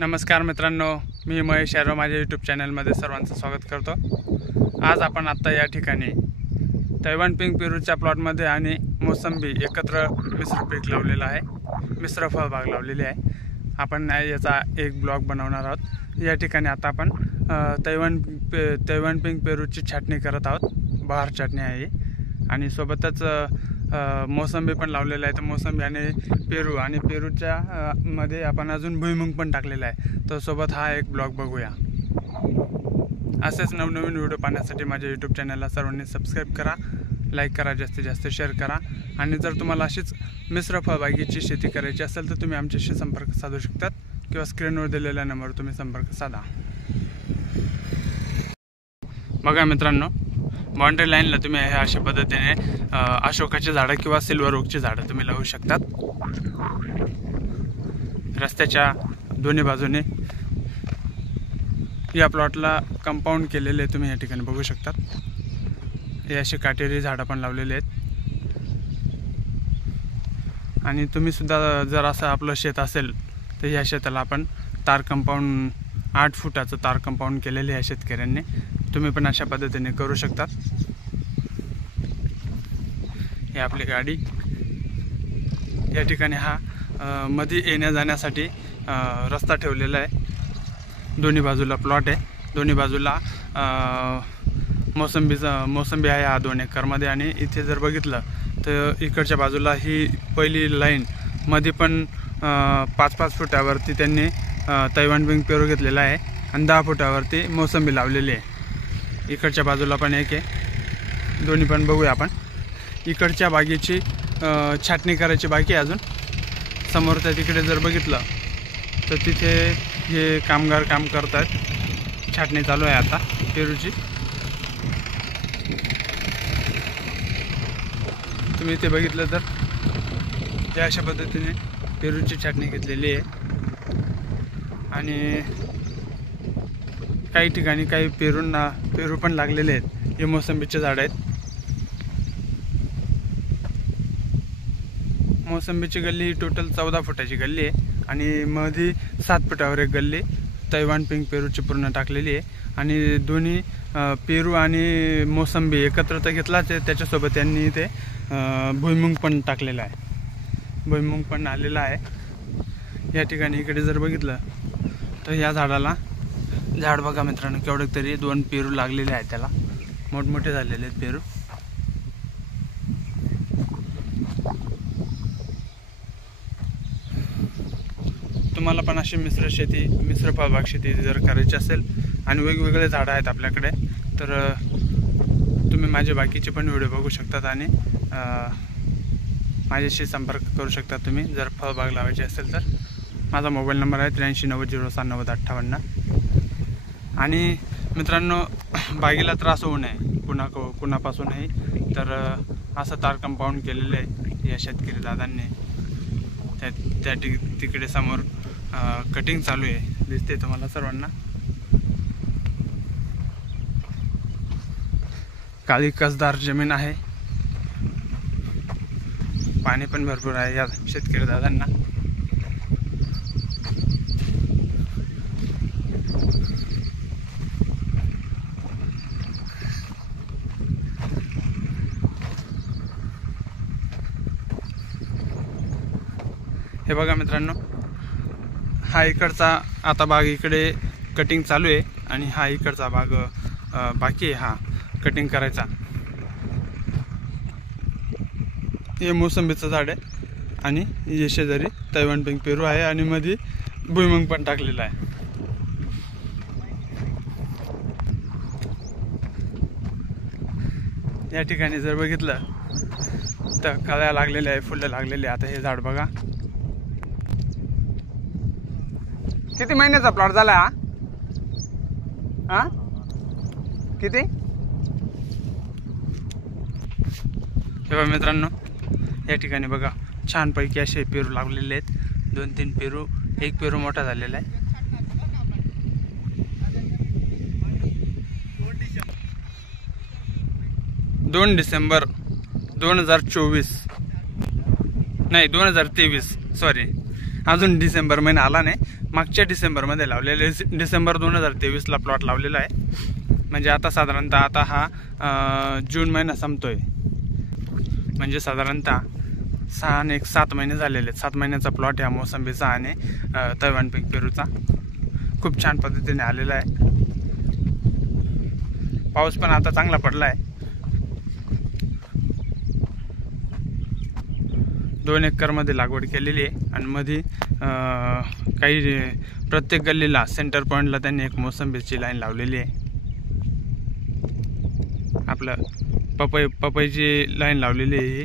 नमस्कार मित्रांनो, मी महेश यादव माझ्या यूट्यूब चॅनलमध्ये सर्वांचं स्वागत करतो। आज आपण आत्ता या ठिकाणी तैवान पिंक पेरूच्या प्लॉटमध्ये आणि मोसंबी एकत्र मिश्र पीक लावलेलं आहे, मिश्र फळबाग लावलेली आहे। आपण याचा एक ब्लॉग बनवणार आहोत। या ठिकाणी आता आपण तैवान पिंक पेरूची छाटणी करत आहोत। बहार छाटणी आहे आणि सोबतच मोसंबी पण लावलेला आहे। तर मोसंबी आणि पेरूच्या मध्ये आपण अजून भुईमुंग पण टाकलेला आहे। तर सोबत हा एक ब्लॉग बघूया। असेच नवनवीन व्हिडिओ पाहण्यासाठी माझ्या यूट्यूब चॅनलला सर्वांनी सबस्क्राईब करा, लाईक करा, जास्तीत जास्त शेअर करा। आणि जर तुम्हाला अशीच मिश्र फळबागेची शेती करायची असेल तर तुम्ही आमच्याशी संपर्क साधू शकतात किंवा स्क्रीनवर दिलेल्या नंबरवर तुम्ही संपर्क साधा। बघा मित्रांनो, बाउंड्री लाईनला तुम्ही अशा पद्धतीने अशोकाची झाडं किंवा सिल्वर ओकची झाडं तुम्ही लावू शकतात। रस्त्याच्या दोन्ही बाजूने या प्लॉटला कंपाऊंड केलेले तुम्ही या ठिकाणी बघू शकतात। हे अशी काटेरी झाडं पण लावलेली आहेत। आणि तुम्ही सुद्धा जर असं आपलं शेत असेल तर या शेताला आपण तार कंपाऊंड 8 फुटाचं तार कंपाऊंड केलेले आहे शेतकऱ्यांनी। तुम्ही पण अशा पद्धतीने करू शकतात। ही आपली गाडी या ठिकाणी हा मध्ये येण्या जाण्यासाठी रस्ता ठेवलेला आहे। दोन्ही बाजूला प्लॉट आहे, दोन्ही बाजूला मोसंबी आहे हा 2 एकरमध्ये। आणि इथे जर बघितलं तर इकडच्या बाजूला ही पहिली लाईन मध्ये पण 5-5 फुटावरती त्यांनी तैवान पिंक पेरू घेतलेला आहे आणि 10 फुटावरती मोसंबी लावलेली आहे। इकडच्या बाजूला पण एक आहे, दोन्ही पण बघूया आपण। इकडच्या बागेची छाटणी करायची बाकी आहे अजून। समोरच्या तिकडे जर बघितलं तर तिथे हे कामगार काम करतात, छाटणी चालू आहे आता पेरूची। तुम्ही इथे बघितलं तर या अशा पद्धतीने पेरूची छाटणी घेतलेली आहे। आणि काही ठिकाणी काही पेरू पण लागलेले आहेत। हे मोसंबीचे झाड आहेत। मोसंबीची गल्ली ही टोटल 14 फुटाची गल्ली आहे आणि मध्ये 7 फुटावर एक गल्ली तैवान पिंक पेरूची पूर्ण टाकलेली आहे। आणि दोन्ही पेरू आणि मोसंबी एकत्र तर घेतलाच आहे, त्याच्यासोबत त्यांनी इथे भुईमुंग पण टाकलेला आहे, भुईमुंग पण आलेला आहे। या ठिकाणी इकडे जर बघितलं तर या झाड बघा मित्रांनो, केवढे तरी 2 पेरू लागलेले आहेत, त्याला मोठमोठे झालेले आहेत पेरू। तुम्हाला पण अशी मिश्र फळबाग शेती जर करायची असेल आणि वेगवेगळे झाडं आहेत आपल्याकडे तर तुम्ही माझे बाकीचे पण व्हिडिओ बघू शकतात आणि माझ्याशी संपर्क करू शकता तुम्ही जर फळबाग लावायची असेल तर। माझा मोबाईल नंबर आहे 8390069058। आणि मित्रांनो, बागेला त्रास होऊ नये कुणापासूनही तर असं तार कंपाऊंड केलेलं आहे या शेतकरी दादांनी। त्या तिकडे समोर कटिंग चालू आहे, दिसते तुम्हाला सर्वांना। काळी कसदार जमीन आहे, पाणी पण भरपूर आहे या शेतकरी दादांना। हे बघा मित्रांनो, हा इकडचा आता बाग इकडे कटिंग चालू आहे आणि हा इकडचा बाग बाकी आहे हा कटिंग करायचा। हे मोसंबीचं झाड आहे आणि हे शेजारी तैवान पिंक पेरू आहे आणि मध्ये भुईमुंग पण टाकलेला आहे। या ठिकाणी जर बघितलं तर कळ्या लागलेल्या आहे, फुलं लागलेली आहे। आता हे झाड बघा, किती महिन्याचा प्लॉट झाला हा? किती? हे बघा मित्रांनो, या ठिकाणी बघा छानपैकी असे पेरू लागलेले आहेत। 2-3 पेरू, एक पेरू मोठा झालेला आहे। दोन डिसेंबर 2024 नाही 2023 सॉरी अजून डिसेंबर महिना आला नाही, मागच्या डिसेंबरमध्ये लावलेले, डिसेंबर 2023ला प्लॉट लावलेला आहे. म्हणजे आता साधारणतः आता हा जून महिना संपतोय, म्हणजे साधारणतः 7 महिने झालेले आहेत. 7 महिन्याचा प्लॉट ह्या मोसंबीचा आणि तैवान पिंक पेरूचा खूप छान पद्धतीने आलेला आहे. पाऊस पण आता चांगला पडला आहे. 2 एकरमध्ये लागवड केलेली आहे आणि मध्ये काही प्रत्येक गल्लीला सेंटर पॉईंटला त्यांनी एक मोसंबीची लाईन लावलेली आहे. आपलं पपईची लाईन लावलेली आहे.